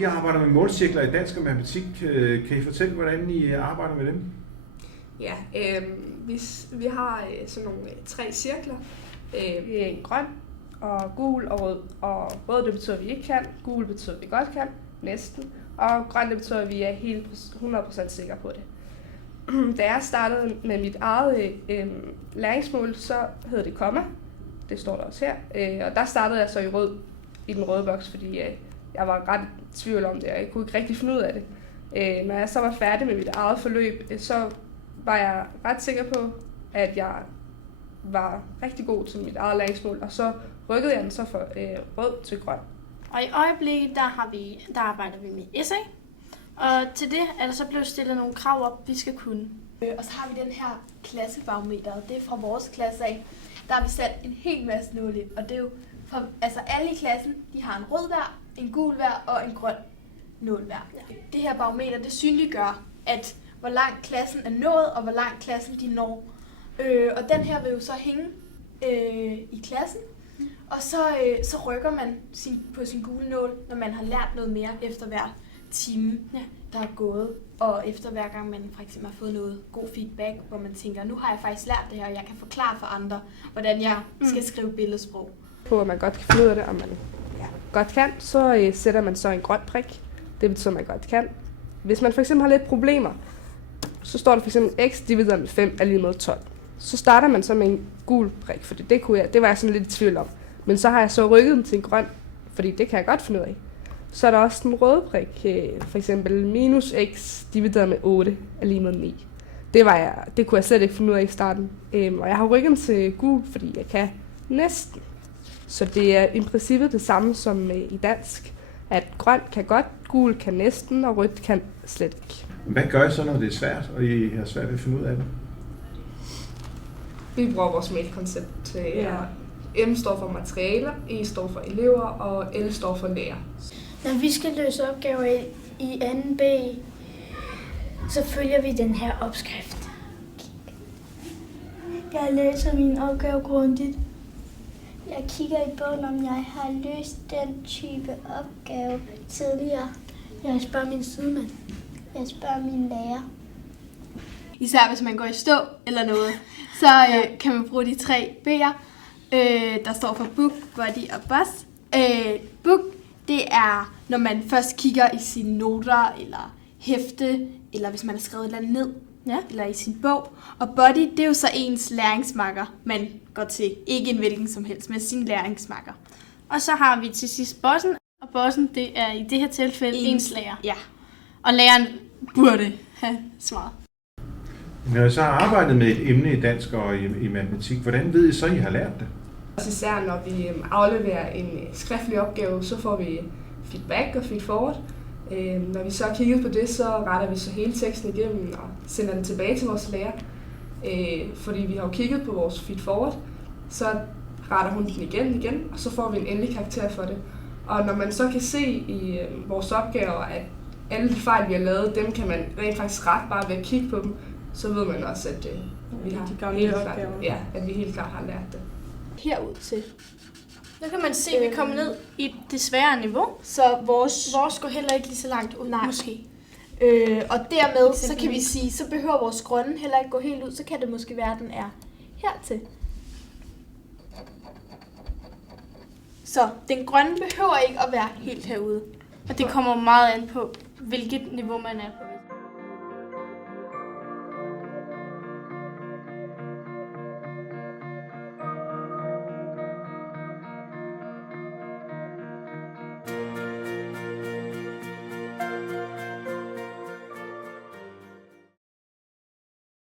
I arbejder med målcirkler i dansk og matematik. Kan I fortælle, hvordan I arbejder med dem? Ja, vi har sådan nogle 3 cirkler. Grøn og gul og rød. Og rød det betyder, at vi ikke kan. Gul betyder, at vi godt kan. Næsten. Og grøn det betyder, at vi er helt 100% sikre på det. Da jeg startede med mit eget læringsmål, så hed det komma. Det står der også her. Og der startede jeg så i den røde boks, fordi jeg var ret i tvivl om det, og jeg kunne ikke rigtig finde ud af det. Når jeg så var færdig med mit eget forløb, så var jeg ret sikker på, at jeg var rigtig god til mit eget læringsmål, og så rykkede jeg den så fra rød til grøn. Og i øjeblikket, der arbejder vi med essay, og til det er der så blevet stillet nogle krav op, vi skal kunne. Og så har vi den her klassebarometer, det er fra vores klasse af. Der har vi sat en hel masse nåle, og det er jo for, altså alle i klassen, de har en rød hver, en gul hver og en grøn nål hver. Ja. Det her barometer, det synliggør, at hvor langt klassen er nået, og hvor langt klassen de når. Og den her vil jo så hænge i klassen, og så rykker man på sin gule nål, når man har lært noget mere efter hver time, der er gået. Og efter hver gang man for eksempel har fået noget god feedback, hvor man tænker, nu har jeg faktisk lært det her, og jeg kan forklare for andre, hvordan jeg skal skrive billedsprog. På at man godt kan finde ud af det, og man godt kan, så sætter man så en grøn prik. Det betyder, at man godt kan. Hvis man for eksempel har lidt problemer, så står der for eksempel x divideret med 5 er lige med 12. Så starter man så med en gul prik, for det var jeg sådan lidt i tvivl om. Men så har jeg så rykket den til en grøn, fordi det kan jeg godt finde ud af. Så er der også den røde prik, for eksempel minus x divideret med 8 er lige med 9. Det kunne jeg slet ikke finde ud af i starten. Og jeg har rykket den til gul, fordi jeg kan næsten. Så det er i princippet det samme som i dansk, at grøn kan godt, gul kan næsten, og rødt kan slet ikke. Hvad gør I så, når det er svært, og I har svært ved at finde ud af det? Vi bruger vores mailkoncept. M står for materialer, E står for elever, og L står for lærer. Når vi skal løse opgaver i 2B, så følger vi den her opskrift. Jeg læser min opgave grundigt. Jeg kigger i bogen, om jeg har løst den type opgave tidligere. Jeg spørger min sidemand. Jeg spørger min lærer. Især hvis man går i stå eller noget, så kan man bruge de 3 B'er, der står for book, body og boss. Book, det er, når man først kigger i sine noter eller hæfte, eller hvis man har skrevet et eller andet ned, eller i sin bog. Og body, det er jo så ens læringsmakker, man går til. Ikke en hvilken som helst, men sin læringsmakker. Og så har vi til sidst bossen, og bossen, det er i det her tilfælde ens lærer. Ja. Og læreren burde have svaret. Når I så har arbejdet med et emne i dansk og i matematik, hvordan ved I så, at I har lært det? Især når vi afleverer en skriftlig opgave, så får vi feedback og feedforward. Når vi så har kigget på det, så retter vi så hele teksten igennem og sender den tilbage til vores lærer. Fordi vi har jo kigget på vores feedforward, så retter hun den igen, og så får vi en endelig karakter for det. Og når man så kan se i vores opgaver, at alle de fejl, vi har lavet, dem kan man rent faktisk rette bare ved at kigge på dem, så ved man også, at vi helt klart har lært det. Herud til. Nu kan man se, at vi kommer ned i det svære niveau. Så vores går heller ikke lige så langt ud, måske. Og dermed, så kan vi sige, så behøver vores grønne heller ikke gå helt ud, så kan det måske være, at den er hertil. Så den grønne behøver ikke at være helt herude. Og det kommer meget an på, hvilket niveau man er på.